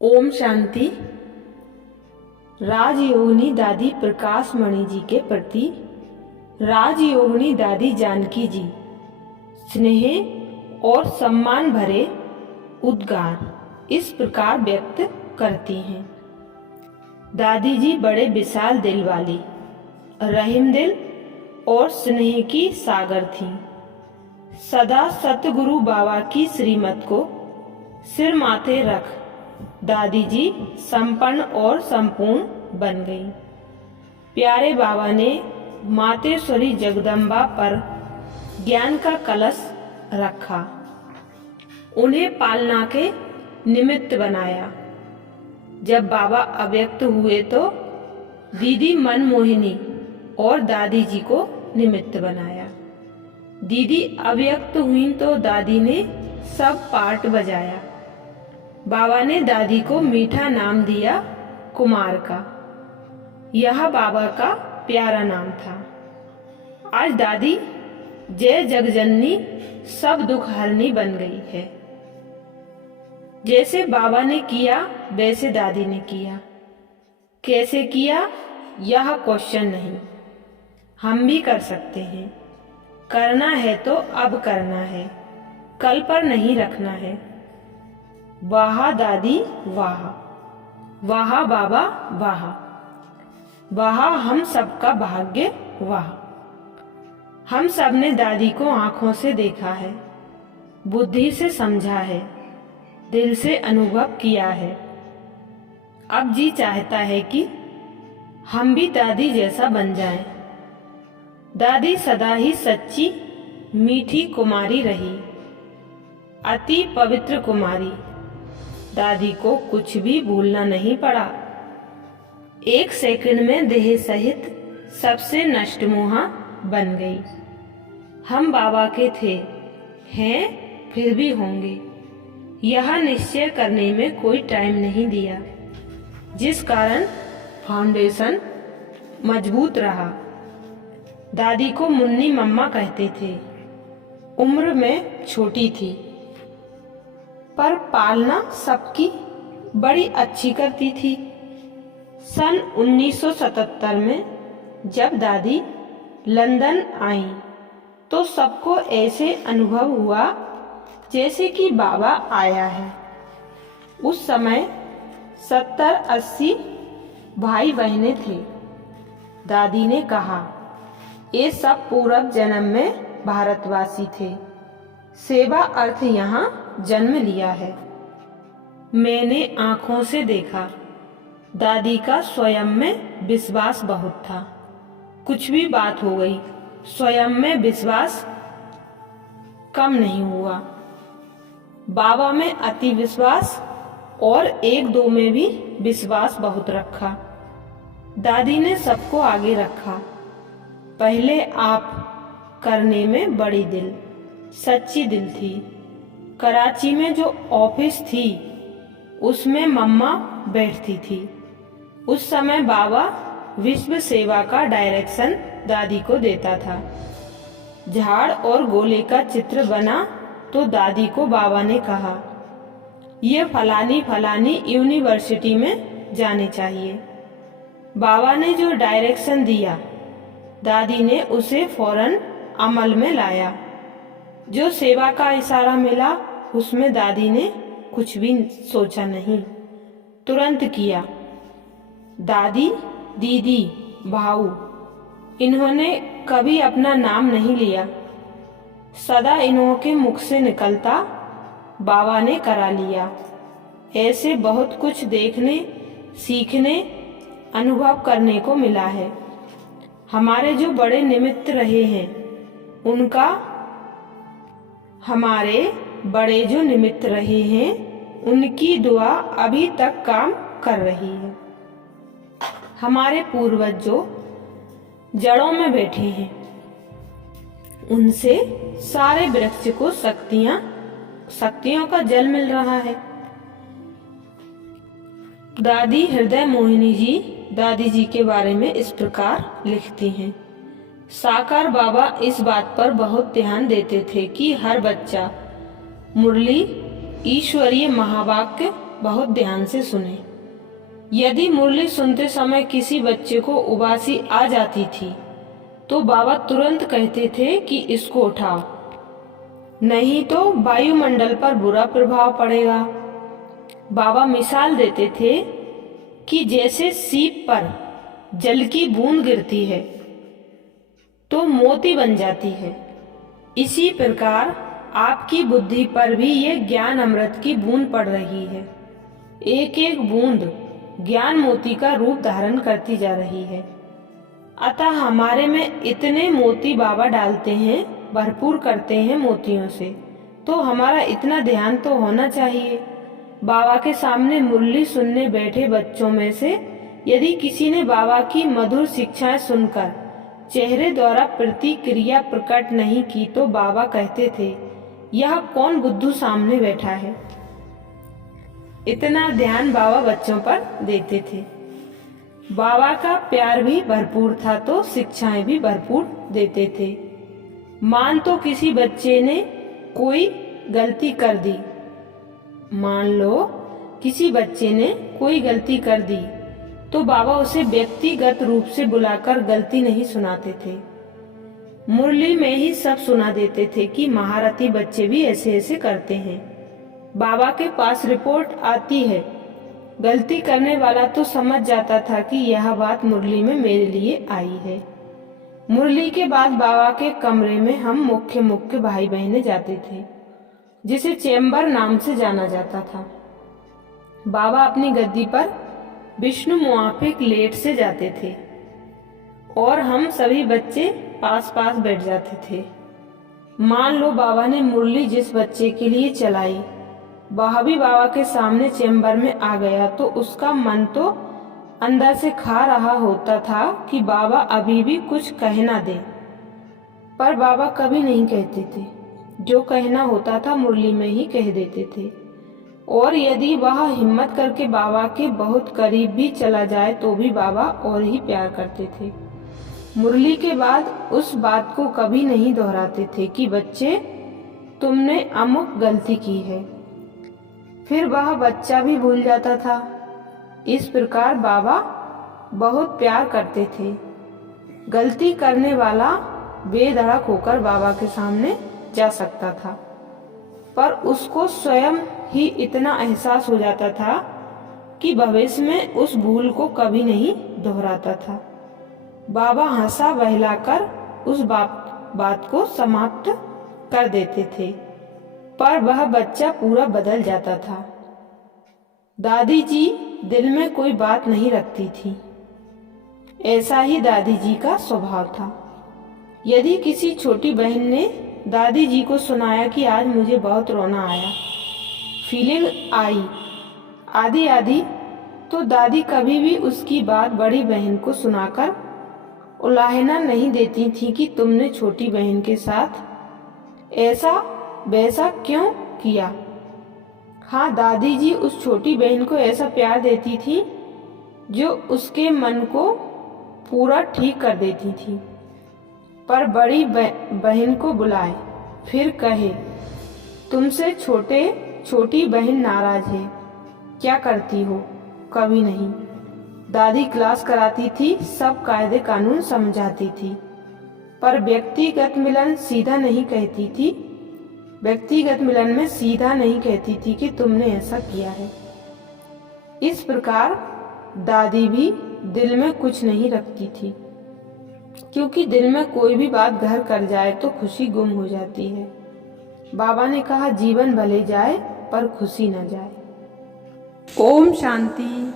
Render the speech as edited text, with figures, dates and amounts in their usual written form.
ओम शांति। राजयोगिनी दादी प्रकाश मणि जी के प्रति राजयोगिनी दादी जानकी जी स्नेह और सम्मान भरे उद्गार इस प्रकार व्यक्त करती हैं। दादी जी बड़े विशाल दिल वाली, रहीम दिल और स्नेह की सागर थीं। सदा सतगुरु बाबा की श्रीमत को सिर माथे रख दादी जी संपन्न और संपूर्ण बन गई। प्यारे बाबा ने मातेश्वरी जगदम्बा पर ज्ञान का कलश रखा, उन्हें पालना के निमित्त बनाया। जब बाबा अव्यक्त हुए तो दीदी मनमोहिनी और दादी जी को निमित्त बनाया। दीदी अव्यक्त हुई तो दादी ने सब पार्ट बजाया। बाबा ने दादी को मीठा नाम दिया कुमार का। यह बाबा का प्यारा नाम था। आज दादी जय जगजननी सब दुख हरनी बन गई है। जैसे बाबा ने किया वैसे दादी ने किया। कैसे किया यह क्वेश्चन नहीं, हम भी कर सकते हैं। करना है तो अब करना है, कल पर नहीं रखना है। वाह दादी वाह, वाह बाबा वाह, वाह हम सबका भाग्य वाह। हम सब ने दादी को आंखों से देखा है, बुद्धि से समझा है, दिल से अनुभव किया है। अब जी चाहता है कि हम भी दादी जैसा बन जाएं। दादी सदा ही सच्ची मीठी कुमारी रही, अति पवित्र कुमारी। दादी को कुछ भी भूलना नहीं पड़ा। एक सेकंड में देह सहित सबसे नष्टमोहा बन गई। हम बाबा के थे, हैं, फिर भी होंगे, यह निश्चय करने में कोई टाइम नहीं दिया, जिस कारण फाउंडेशन मजबूत रहा। दादी को मुन्नी मम्मा कहते थे। उम्र में छोटी थी पर पालना सबकी बड़ी अच्छी करती थी। सन 1977 में जब दादी लंदन आई तो सबको ऐसे अनुभव हुआ जैसे कि बाबा आया है। उस समय 70-80 भाई बहनें थे। दादी ने कहा, ये सब पूर्व जन्म में भारतवासी थे, सेवा अर्थ यहाँ जन्म लिया है। मैंने आंखों से देखा। दादी का स्वयं में विश्वास बहुत था। कुछ भी बात हो गई, स्वयं में विश्वास कम नहीं हुआ। बाबा में अति विश्वास और एक दो में भी विश्वास बहुत रखा। दादी ने सबको आगे रखा। पहले आप करने में बड़ी दिल, सच्ची दिल थी। कराची में जो ऑफिस थी उसमें मम्मा बैठती थी। उस समय बाबा विश्व सेवा का डायरेक्शन दादी को देता था। झाड़ और गोले का चित्र बना तो दादी को बाबा ने कहा, ये फलानी फलानी यूनिवर्सिटी में जाने चाहिए। बाबा ने जो डायरेक्शन दिया दादी ने उसे फौरन अमल में लाया। जो सेवा का इशारा मिला उसमें दादी ने कुछ भी सोचा नहीं, तुरंत किया। दादी, दीदी, भाऊ, इन्होंने कभी अपना नाम नहीं लिया। सदा इन्हों के मुख से निकलता बाबा ने करा लिया। ऐसे बहुत कुछ देखने, सीखने, अनुभव करने को मिला है। हमारे जो बड़े निमित्त रहे हैं उनका, हमारे बड़े जो निमित्त रहे हैं उनकी दुआ अभी तक काम कर रही है। हमारे पूर्वज जो जड़ों में बैठे हैं उनसे सारे वृक्ष को शक्तियों का जल मिल रहा है। दादी हृदय मोहिनी जी दादी जी के बारे में इस प्रकार लिखती हैं। साकार बाबा इस बात पर बहुत ध्यान देते थे कि हर बच्चा मुरली ईश्वरीय महावाक्य बहुत ध्यान से सुने। यदि मुरली सुनते समय किसी बच्चे को उबासी आ जाती थी तो बाबा तुरंत कहते थे कि इसको उठाओ, नहीं तो वायुमंडल पर बुरा प्रभाव पड़ेगा। बाबा मिसाल देते थे कि जैसे सीप पर जल की बूंद गिरती है तो मोती बन जाती है, इसी प्रकार आपकी बुद्धि पर भी ये ज्ञान अमृत की बूंद पड़ रही है। एक एक बूंद ज्ञान मोती का रूप धारण करती जा रही है। अतः हमारे में इतने मोती बाबा डालते हैं, भरपूर करते हैं मोतियों से, तो हमारा इतना ध्यान तो होना चाहिए। बाबा के सामने मुरली सुनने बैठे बच्चों में से यदि किसी ने बाबा की मधुर शिक्षाएं सुनकर चेहरे द्वारा प्रतिक्रिया प्रकट नहीं की तो बाबा कहते थे, यह कौन बुद्धू सामने बैठा है। इतना ध्यान बाबा बच्चों पर देते थे। बाबा का प्यार भी भरपूर था तो शिक्षाएं भी भरपूर देते थे। मान तो किसी बच्चे ने कोई गलती कर दी, मान लो किसी बच्चे ने कोई गलती कर दी तो बाबा उसे व्यक्तिगत रूप से बुलाकर गलती नहीं सुनाते थे, मुरली में ही सब सुना देते थे कि महारथी बच्चे भी ऐसे ऐसे करते हैं। बाबा के पास रिपोर्ट आती है, गलती करने वाला तो समझ जाता था कि यह बात मुरली में मेरे लिए आई है। मुरली के बाद बाबा के कमरे में हम मुख्य भाई बहनें जाते थे, जिसे चैम्बर नाम से जाना जाता था। बाबा अपनी गद्दी पर विष्णु मुआफिक लेट से जाते थे और हम सभी बच्चे पास पास बैठ जाते थे। मान लो बाबा ने मुरली जिस बच्चे के लिए चलाई वह भी बाबा के सामने चैम्बर में आ गया तो उसका मन तो अंदर से खा रहा होता था कि बाबा अभी भी कुछ कहना दे, पर बाबा कभी नहीं कहते थे। जो कहना होता था मुरली में ही कह देते थे, और यदि वह हिम्मत करके बाबा के बहुत करीब भी चला जाए तो भी बाबा और ही प्यार करते थे। मुरली के बाद उस बात को कभी नहीं दोहराते थे कि बच्चे तुमने अमुक गलती की है, फिर वह बच्चा भी भूल जाता था। इस प्रकार बाबा बहुत प्यार करते थे। गलती करने वाला बेधड़क होकर बाबा के सामने जा सकता था, पर उसको स्वयं ही इतना एहसास हो जाता था कि भविष्य में उस भूल को कभी नहीं दोहराता था। बाबा हंसा बहलाकर उस बात को समाप्त कर देते थे, पर वह बच्चा पूरा बदल जाता था। दादी जी दिल में कोई बात नहीं रखती थी, ऐसा ही दादी जी का स्वभाव था। यदि किसी छोटी बहन ने दादी जी को सुनाया कि आज मुझे बहुत रोना आया, फीलिंग आई आदि आदि, तो दादी कभी भी उसकी बात बड़ी बहन को सुनाकर उलाहना नहीं देती थी कि तुमने छोटी बहन के साथ ऐसा वैसा क्यों किया। हाँ, दादी जी उस छोटी बहन को ऐसा प्यार देती थी जो उसके मन को पूरा ठीक कर देती थी, पर बड़ी बहन को बुलाए फिर कहे, तुमसे छोटी बहन नाराज है, क्या करती हो? कभी नहीं। दादी क्लास कराती थी, सब कायदे कानून समझाती थी, पर व्यक्तिगत मिलन में सीधा नहीं कहती थी कि तुमने ऐसा किया है। इस प्रकार दादी भी दिल में कुछ नहीं रखती थी, क्योंकि दिल में कोई भी बात घर कर जाए तो खुशी गुम हो जाती है। बाबा ने कहा, जीवन भले जाए पर खुशी न जाए। ओम शांति।